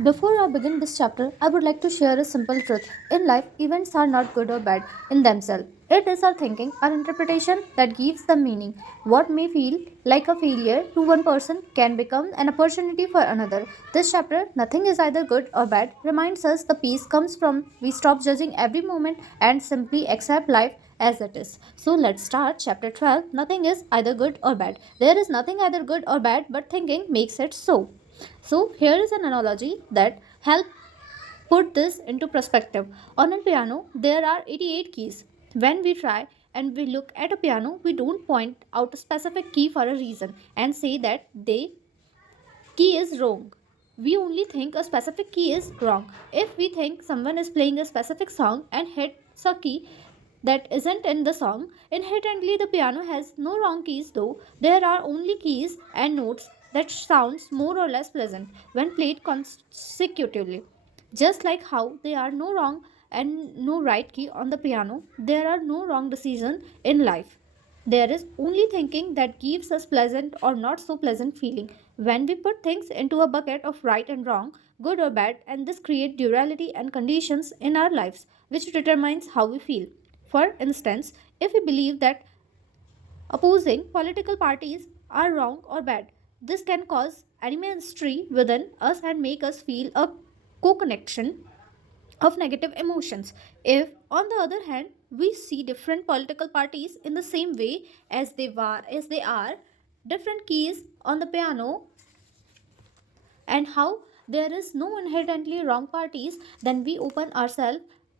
Before I begin this chapter, I would like to share a simple truth. In life, events are not good or bad in themselves. It is our thinking, our interpretation that gives them meaning. What may feel like a failure to one person can become an opportunity for another. This chapter, Nothing is either good or bad, reminds us the peace comes from we stop judging every moment and simply accept life as it is. So let's start chapter 12. Nothing is either good or bad. There is nothing either good or bad, but thinking makes it so. So here is an analogy that help put this into perspective. On a piano, there are 88 keys. When we try and we look at a piano, we don't point out a specific key for a reason and say that the key is wrong. We only think a specific key is wrong. If we think someone is playing a specific song and hits a key that isn't in the song, inherently the piano has no wrong keys though. There are only keys and notes that sounds more or less pleasant when played consecutively. Just like how there are no wrong and no right key on the piano, there are no wrong decision in life. There is only thinking that gives us pleasant or not so pleasant feeling. When we put things into a bucket of right and wrong, good or bad, and this create duality and conditions in our lives, which determines how we feel. For instance, if we believe that opposing political parties are wrong or bad, this can cause animosity within us and make us feel a co-connection of negative emotions. If, on the other hand, we see different political parties in the same way as they are, different keys on the piano, and how there is no inherently wrong parties, then we open ourselves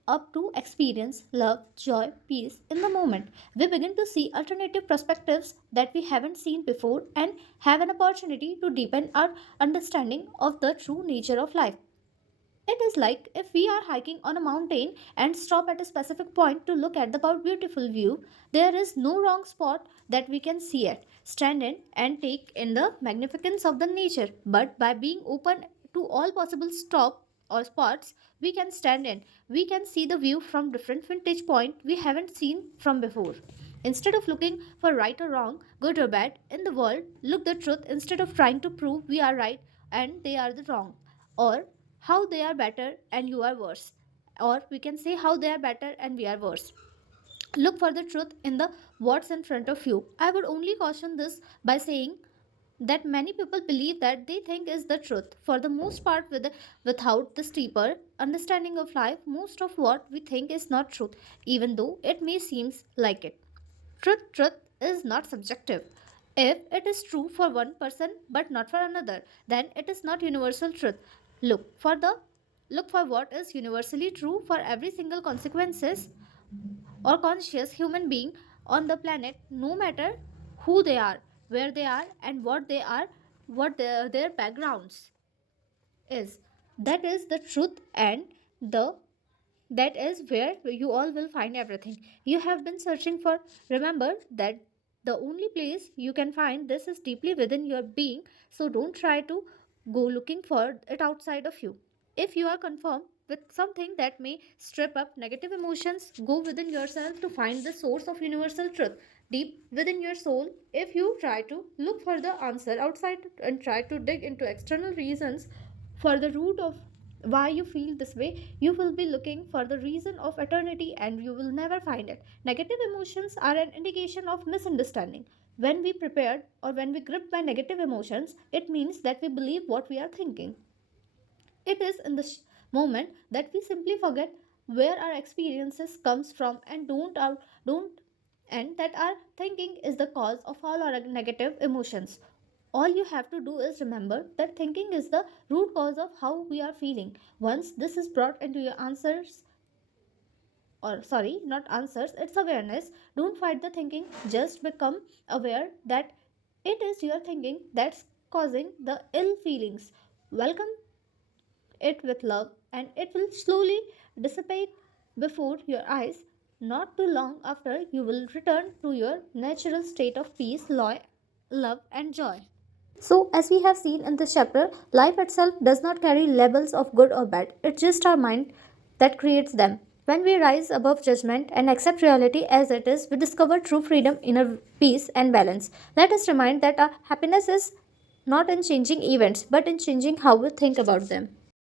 up to experience love, joy, peace in the moment. We begin to see alternative perspectives that we haven't seen before and have an opportunity to deepen our understanding of the true nature of life. It is like if we are hiking on a mountain and stop at a specific point to look at the beautiful view, there is no wrong spot that we can see it, stand in, and take in the magnificence of the nature. But by being open to all possible stop or spots we can stand in, we can see the view from different vantage point we haven't seen from before. Instead of looking for right or wrong, good or bad in the world, look the truth instead of trying to prove we are right and they are the wrong, or how they are better and you are worse, or we can say how they are better and we are worse. Look for the truth in the what's in front of you. I would only caution this by saying that many people believe that they think is the truth. For the most part, without the steeper understanding of life, most of what we think is not truth, even though it may seems like it. Truth is not subjective. If it is true for one person but not for another, then it is not universal truth. Look for the look for what is universally true for every single consequences or conscious human being on the planet, no matter who they are, where they are, and what they are, what their backgrounds is. That is the truth, and the that is where you all will find everything you have been searching for. Remember that the only place you can find this is deeply within your being, so don't try to go looking for it outside of you. If you are confirmed with something that may strip up negative emotions, go within yourself to find the source of universal truth deep within your soul. If you try to look for the answer outside and try to dig into external reasons for the root of why you feel this way, you will be looking for the reason of eternity and you will never find it. Negative emotions are an indication of misunderstanding. When we prepared or when we gripped by negative emotions, it means that we believe what we are thinking. It is in the moment that we simply forget where our experiences comes from and don't and that our thinking is the cause of all our negative emotions. All you have to do is remember that thinking is the root cause of how we are feeling. Once this is brought into your answers, or sorry, not answers, it's awareness. Don't fight the thinking, just become aware that it is your thinking that's causing the ill feelings. Welcome it with love, and it will slowly dissipate before your eyes. Not too long after, you will return to your natural state of peace, love, and joy. So, as we have seen in this chapter, life itself does not carry labels of good or bad. It's just our mind that creates them. When we rise above judgment and accept reality as it is, we discover true freedom, inner peace, and balance. Let us remind that our happiness is not in changing events, but in changing how we think about them.